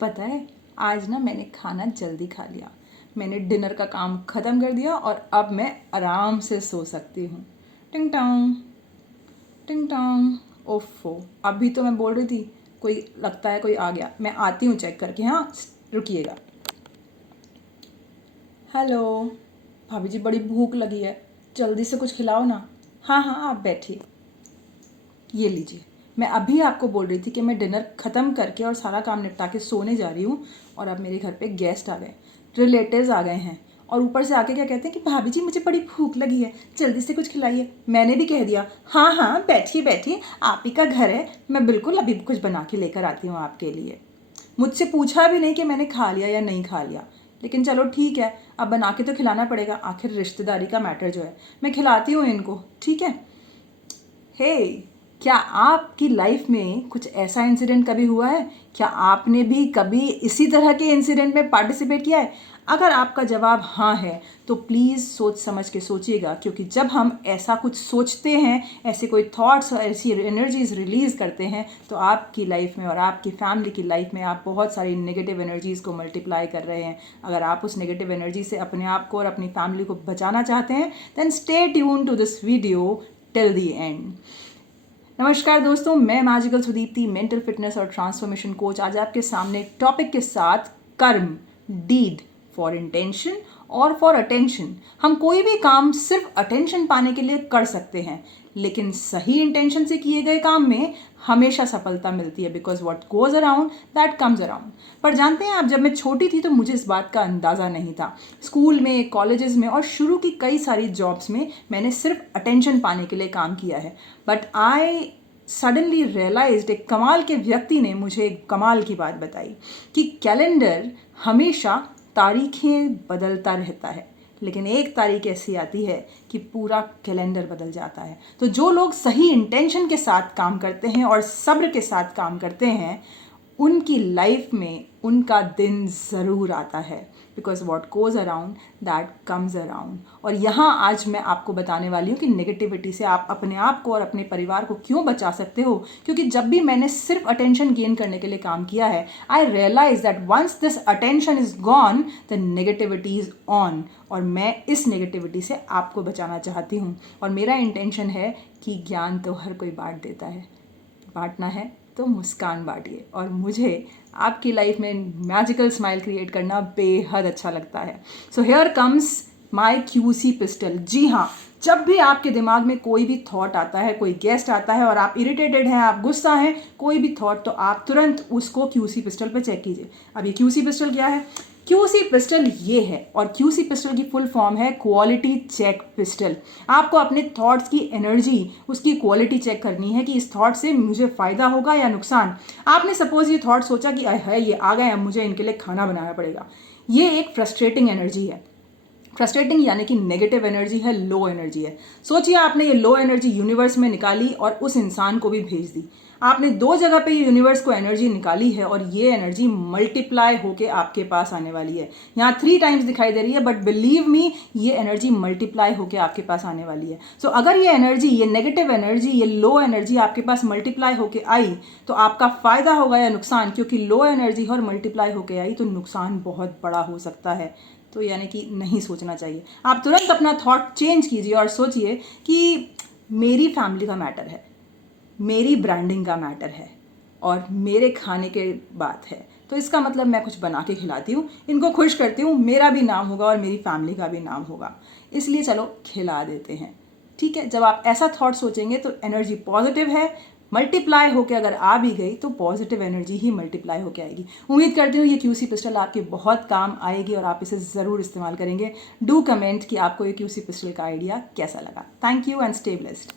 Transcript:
पता है, आज ना मैंने खाना जल्दी खा लिया। मैंने डिनर का काम ख़त्म कर दिया और अब मैं आराम से सो सकती हूँ। टिंग टोंग टिंग टोंग। ओफो, अभी तो मैं बोल रही थी कोई, लगता है कोई आ गया। मैं आती हूँ चेक करके। हाँ, रुकिएगा। हेलो भाभी जी, बड़ी भूख लगी है, जल्दी से कुछ खिलाओ ना। हाँ हाँ, आप बैठिए, ये लीजिए। मैं अभी आपको बोल रही थी कि मैं डिनर ख़त्म करके और सारा काम निपटा के सोने जा रही हूँ, और अब मेरे घर पे गेस्ट आ गए, रिलेटिव्स आ गए हैं, और ऊपर से आके क्या कहते हैं कि भाभी जी मुझे बड़ी भूख लगी है, जल्दी से कुछ खिलाइए। मैंने भी कह दिया हाँ हाँ, बैठिए बैठिए, आप ही का घर है, मैं बिल्कुल अभी कुछ बना के लेकर आती हूँ आपके लिए। मुझसे पूछा भी नहीं कि मैंने खा लिया या नहीं खा लिया, लेकिन चलो ठीक है, अब बना के तो खिलाना पड़ेगा, आखिर रिश्तेदारी का मैटर जो है। मैं खिलाती हूँ इनको, ठीक है। हे, क्या आपकी लाइफ में कुछ ऐसा इंसिडेंट कभी हुआ है? क्या आपने भी कभी इसी तरह के इंसिडेंट में पार्टिसिपेट किया है? अगर आपका जवाब हाँ है तो प्लीज़ सोच समझ के सोचिएगा, क्योंकि जब हम ऐसा कुछ सोचते हैं, ऐसे कोई थॉट्स और ऐसी एनर्जीज रिलीज़ करते हैं, तो आपकी लाइफ में और आपकी फैमिली की लाइफ में आप बहुत सारी नेगेटिव एनर्जीज़ को मल्टीप्लाई कर रहे हैं। अगर आप उस नेगेटिव एनर्जी से अपने आप को और अपनी फैमिली को बचाना चाहते हैं, then stay tuned to this video till the end. नमस्कार दोस्तों, मैं मैजिकल सुदीप्ति, मेंटल फिटनेस और ट्रांसफॉर्मेशन कोच, आज आपके सामने टॉपिक के साथ कर्म, डीड फॉर इंटेंशन और फॉर अटेंशन। हम कोई भी काम सिर्फ अटेंशन पाने के लिए कर सकते हैं, लेकिन सही इंटेंशन से किए गए काम में हमेशा सफलता मिलती है, because what goes around that comes around. पर जानते हैं आप, जब मैं छोटी थी तो मुझे इस बात का अंदाज़ा नहीं था। स्कूल में, कॉलेजेस में और शुरू की कई सारी जॉब्स में मैंने सिर्फ अटेंशन पाने के लिए काम किया है। बट आई सडनली रियलाइज्ड, एक कमाल के व्यक्ति ने मुझे एक कमाल की बात बताई कि कैलेंडर हमेशा तारीखें बदलता रहता है, लेकिन एक तारीख ऐसी आती है कि पूरा कैलेंडर बदल जाता है। तो जो लोग सही इंटेंशन के साथ काम करते हैं और सब्र के साथ काम करते हैं, उनकी लाइफ में उनका दिन ज़रूर आता है, because what goes around that comes around. और यहाँ आज मैं आपको बताने वाली हूँ कि नेगेटिविटी से आप अपने आप को और अपने परिवार को क्यों बचा सकते हो। क्योंकि जब भी मैंने सिर्फ अटेंशन गेन करने के लिए काम किया है, I realise that once this attention is gone, the negativity is on. और मैं इस नेगेटिविटी से आपको बचाना चाहती हूँ, और मेरा इंटेंशन है कि ज्ञान तो हर कोई बांट देता है, बांटना है तो मुस्कान बांटिए। और मुझे आपकी लाइफ में मैजिकल स्माइल क्रिएट करना बेहद अच्छा लगता है। So here comes my QC pistol. जी हाँ, जब भी आपके दिमाग में कोई भी थॉट आता है, कोई गेस्ट आता है और आप इरिटेटेड हैं, आप गुस्सा हैं, कोई भी थॉट, तो आप तुरंत उसको क्यूसी पिस्टल पे चेक कीजिए। अब ये क्यूसी पिस्टल क्या है? क्यूसी पिस्टल ये है, और क्यूसी पिस्टल की फुल फॉर्म है क्वालिटी चेक पिस्टल। आपको अपने थॉट्स की एनर्जी, उसकी क्वालिटी चेक करनी है कि इस थॉट से मुझे फ़ायदा होगा या नुकसान। आपने सपोज ये थॉट सोचा कि है ये आ गए, अब मुझे इनके लिए खाना बनाना पड़ेगा। ये एक फ्रस्ट्रेटिंग एनर्जी है। फ्रस्ट्रेटिंग यानी कि नेगेटिव एनर्जी है, लो एनर्जी है। सोचिए आपने ये लो एनर्जी यूनिवर्स में निकाली और उस इंसान को भी भेज दी। आपने दो जगह पे ये यूनिवर्स को एनर्जी निकाली है, और ये एनर्जी मल्टीप्लाई होके आपके पास आने वाली है। यहाँ 3 टाइम्स दिखाई दे रही है, बट बिलीव मी, ये एनर्जी मल्टीप्लाई होके आपके पास आने वाली है। सो अगर ये एनर्जी, ये नेगेटिव एनर्जी, ये लो एनर्जी आपके पास मल्टीप्लाई होके आई, तो आपका फायदा होगा या नुकसान? क्योंकि लो एनर्जी और मल्टीप्लाई होके आई तो नुकसान बहुत बड़ा हो सकता है। तो यानी कि नहीं सोचना चाहिए। आप तुरंत अपना थॉट चेंज कीजिए और सोचिए कि मेरी फैमिली का मैटर है, मेरी ब्रांडिंग का मैटर है, और मेरे खाने के बात है, तो इसका मतलब मैं कुछ बना के खिलाती हूँ, इनको खुश करती हूँ, मेरा भी नाम होगा और मेरी फैमिली का भी नाम होगा, इसलिए चलो खिला देते हैं। ठीक है, जब आप ऐसा थॉट सोचेंगे तो एनर्जी पॉजिटिव है, मल्टीप्लाई होके अगर आ भी गई तो पॉजिटिव एनर्जी ही मल्टीप्लाई होके आएगी। उम्मीद करती हूँ ये क्यूसी पिस्टल आपके बहुत काम आएगी और आप इसे ज़रूर इस्तेमाल करेंगे। डू कमेंट कि आपको ये क्यूसी पिस्टल का आइडिया कैसा लगा। Thank you and stay blessed.